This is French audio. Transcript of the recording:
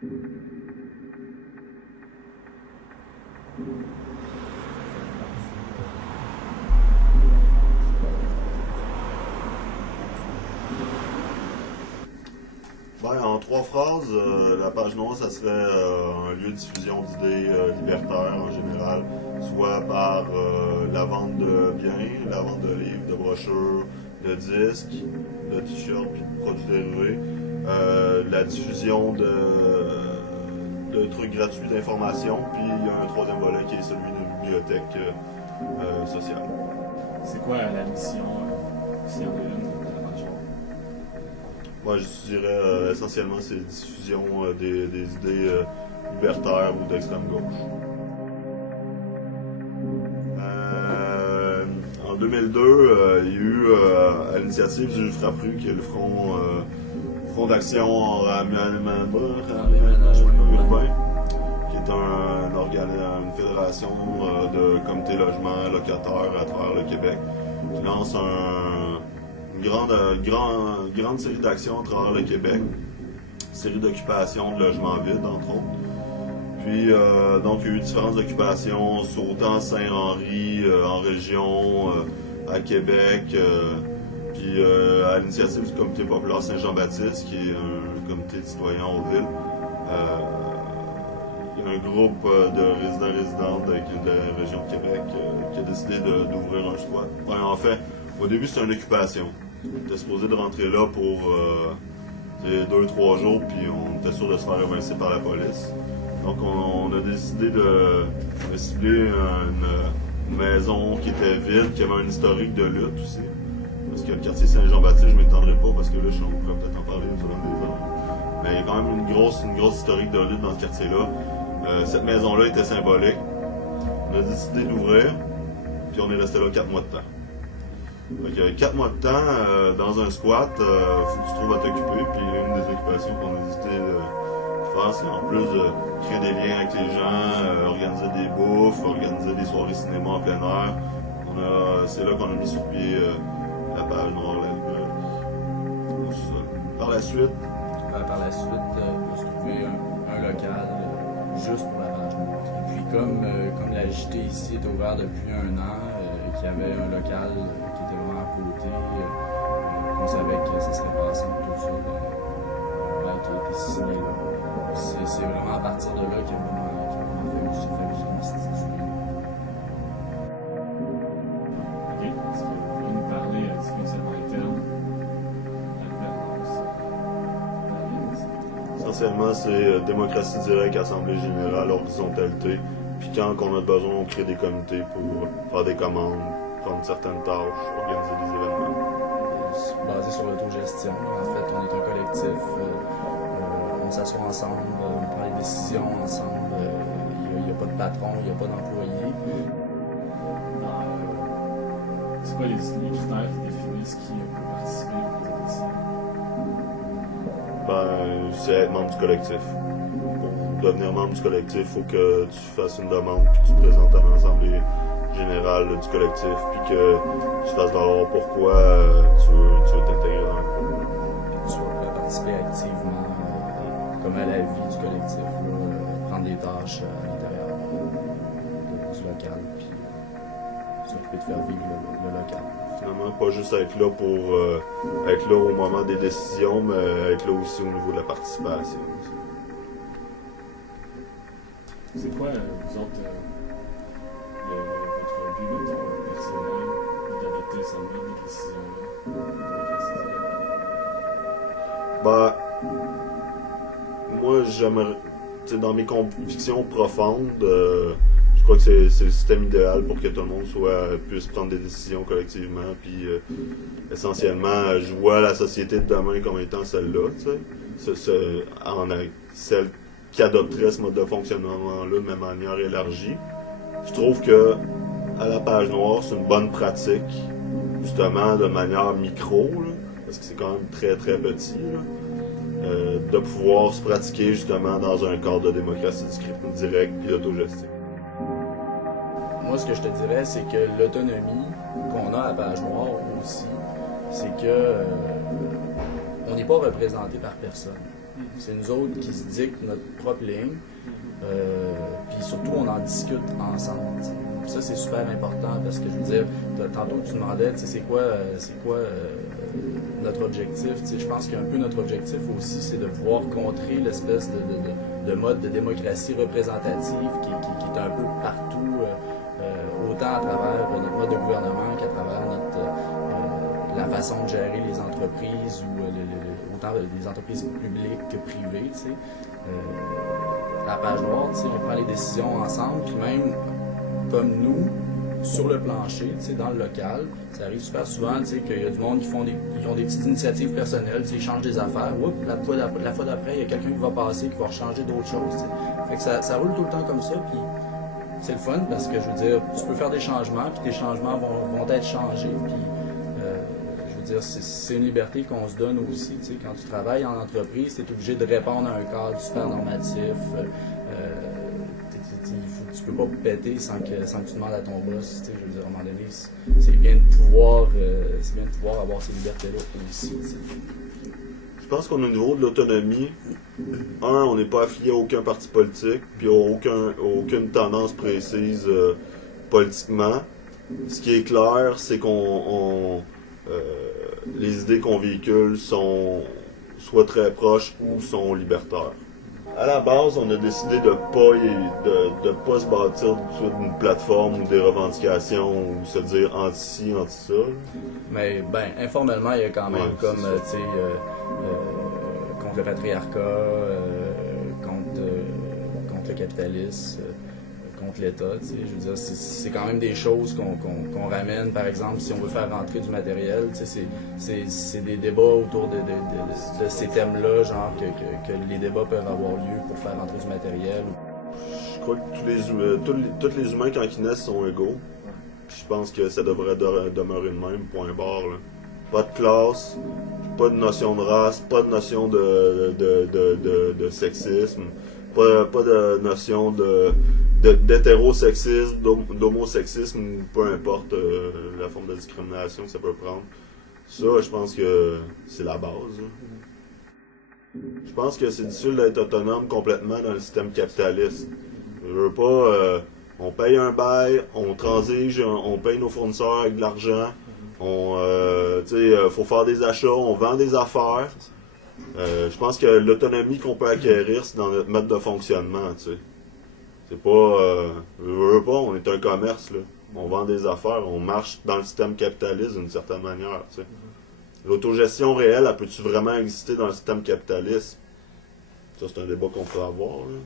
Ben, en trois phrases, la page noire, ça serait un lieu de diffusion d'idées libertaires en général, soit par la vente de biens, la vente de livres, de brochures, de disques, de t-shirts, puis de produits dérivés, la diffusion de trucs gratuits d'information, puis il y a un troisième volet qui est celui de bibliothèque sociale. C'est quoi la mission, s'il y en a une, de la page noire? Moi, je dirais essentiellement c'est la diffusion des idées libertaires ou d'extrême gauche. En 2002, il y a eu, à l'initiative du FRAPRU, qui est le Front d'action en aménagement urbain, qui est une fédération de comités logements locataires à travers le Québec, qui lance une grande série d'actions à travers le Québec, série d'occupations de logements vides, entre autres. Puis, donc, il y a eu différentes occupations, autant Saint-Henri, en région, à Québec, puis à l'initiative du Comité populaire Saint-Jean-Baptiste, qui est un comité de citoyens en ville. Il y a un groupe de résidents-résidentes de la région de Québec qui a décidé d'ouvrir un squat. Ouais, en fait, au début, c'était une occupation. On était supposé de rentrer là pour 2-3 jours, puis on était sûr de se faire évincer par la police. Donc on a décidé de cibler une maison qui était vide, qui avait un historique de lutte aussi. Parce que le quartier Saint-Jean-Baptiste, je ne m'étendrai pas parce que là, on pourrait peut-être en parler durant des heures. Mais il y a quand même une grosse historique de lutte dans ce quartier-là. Cette maison-là était symbolique. On a décidé d'ouvrir, puis on est resté là 4 mois de temps. Donc, 4 mois de temps dans un squat, faut que tu trouves à t'occuper. Puis une des occupations qu'on a décidé de faire, c'est en plus de créer des liens avec les gens, organiser des bouffes, organiser des soirées cinéma en plein air. C'est là qu'on a mis sur pied la page noire, la librairie. Par la suite, Par la suite, on a trouvé un local juste pour la page noire. Et puis comme la JT ici est ouverte depuis 1 an, qu'il y avait un local qui était vraiment à côté, qu'on savait que ça serait passé tout ça, qui a été signé là. C'est vraiment à partir de là qu'il a vraiment fallu se constituer. Ok, est-ce que vous pouvez nous parler du fonctionnement interne, la gouvernance? essentiellement, c'est démocratie directe, assemblée générale, horizontalité. Puis quand on a besoin, on crée des comités pour faire des commandes, prendre certaines tâches, organiser des événements. Basé sur l'autogestion. En fait, on est un collectif. On s'assoit ensemble, on prend les décisions ensemble. Il n'y a pas de patron, il n'y a pas d'employé. C'est quoi les critères qui définissent qui peut participer aux décisions? C'est être membre du collectif. Pour devenir membre du collectif, il faut que tu fasses une demande, puis tu te présentes à l'Assemblée générale du collectif, puis que tu fasses valoir pourquoi tu veux t'intégrer dans le groupe. Tu vas participer activement, comme à la vie du collectif, là, prendre des tâches à l'intérieur du local, puis s'occuper de faire vivre le local. Finalement, pas juste être là pour être là au moment des décisions, mais être là aussi au niveau de la participation. C'est quoi, vous autres, votre but, mettons, personnel, d'adopter seulement des décisions-là? Moi, j'aimerais, dans mes convictions profondes, je crois que c'est le système idéal pour que tout le monde puisse prendre des décisions collectivement. Puis, essentiellement, je vois la société de demain comme étant celle-là, celle qui adopterait ce mode de fonctionnement-là de manière élargie. Je trouve que à la page noire, c'est une bonne pratique, justement, de manière micro, là, parce que c'est quand même très très petit, là, de pouvoir se pratiquer justement dans un cadre de démocratie directe et d'autogestion. Moi, ce que je te dirais, c'est que l'autonomie qu'on a à la page noire aussi, c'est que on n'est pas représenté par personne. C'est nous autres qui se dictent notre propre ligne. Puis surtout, on en discute ensemble. T'sais. Ça, c'est super important parce que je veux dire, tantôt tu demandais, c'est quoi notre objectif. Je pense qu'un peu notre objectif aussi, c'est de pouvoir contrer l'espèce de mode de démocratie représentative qui est un peu partout, autant à travers notre mode de gouvernement qu'à travers la façon de gérer les entreprises ou autant les entreprises publiques que privées. À la page noire, on prend les décisions ensemble, puis même comme nous, sur le plancher, dans le local, ça arrive super souvent qu'il y a du monde qui ont des petites initiatives personnelles, ils changent des affaires, la fois d'après, il y a quelqu'un qui va passer, qui va changer d'autres choses. Fait que ça roule tout le temps comme ça, puis c'est le fun parce que je veux dire, tu peux faire des changements, puis tes changements vont être changés, puis je veux dire, c'est une liberté qu'on se donne aussi. Quand tu travailles en entreprise, tu es obligé de répondre à un cadre super normatif. Tu peux pas péter sans que tu demandes à ton boss. Je veux dire, à un moment donné, c'est bien de pouvoir avoir ces libertés-là aussi. Je pense qu'au niveau de l'autonomie, on n'est pas affilié à aucun parti politique, puis aucune tendance précise politiquement. Ce qui est clair, c'est qu'on les idées qu'on véhicule sont soit très proches ou sont libertaires. À la base, on a décidé de pas se bâtir d'une plateforme ou des revendications ou se dire anti-ci, anti-ça. Mais informellement, il y a quand même contre le patriarcat, contre le capitalisme, contre l'État. Je veux dire, c'est quand même des choses qu'on ramène, par exemple, si on veut faire rentrer du matériel. C'est des débats autour de ces thèmes-là, genre que les débats peuvent avoir lieu pour faire rentrer du matériel. Je crois que tous les humains, quand ils naissent, sont égaux. Je pense que ça devrait demeurer le même, point barre. Là. Pas de classe, pas de notion de race, pas de notion de sexisme, pas de notion d'hétérosexisme, d'homosexisme, peu importe la forme de discrimination que ça peut prendre. Ça, je pense que c'est la base. Je pense que c'est difficile d'être autonome complètement dans le système capitaliste. Je veux pas, on paye un bail, on transige, on paye nos fournisseurs avec de l'argent, faut faire des achats, on vend des affaires. Je pense que l'autonomie qu'on peut acquérir, c'est dans notre mode de fonctionnement, tu sais. C'est pas, on est un commerce, là. On vend des affaires, on marche dans le système capitaliste d'une certaine manière, tu sais. L'autogestion réelle, elle peut-tu vraiment exister dans le système capitaliste? Ça, c'est un débat qu'on peut avoir, là.